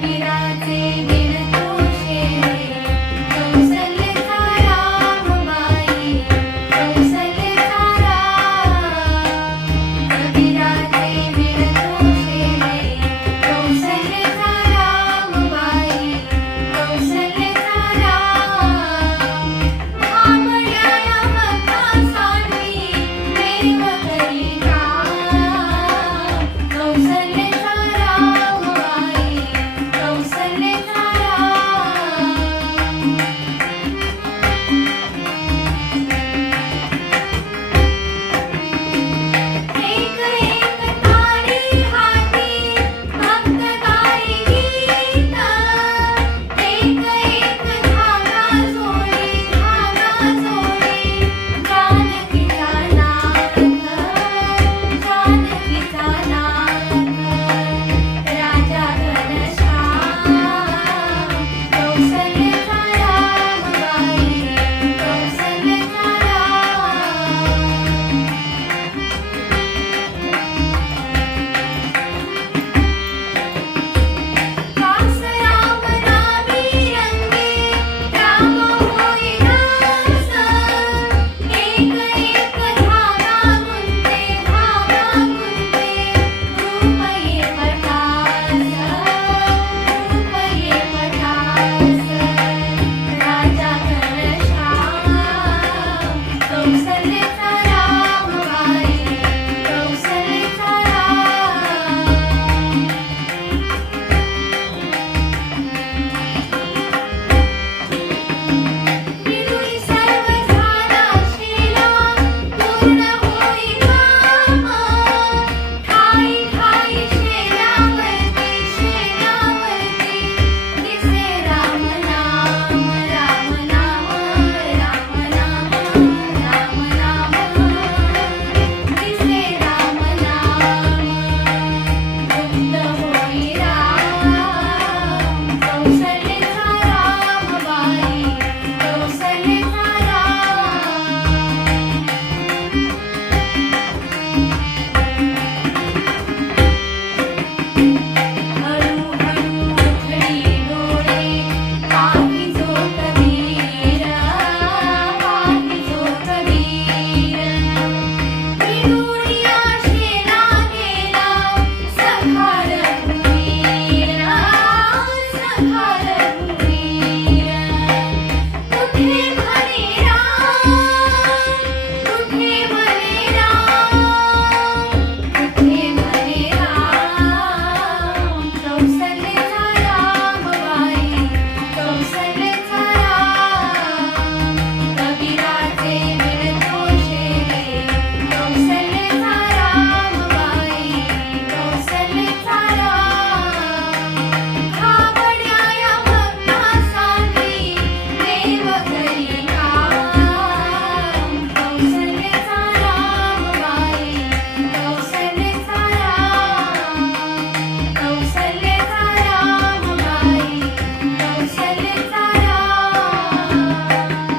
Mandira Devi.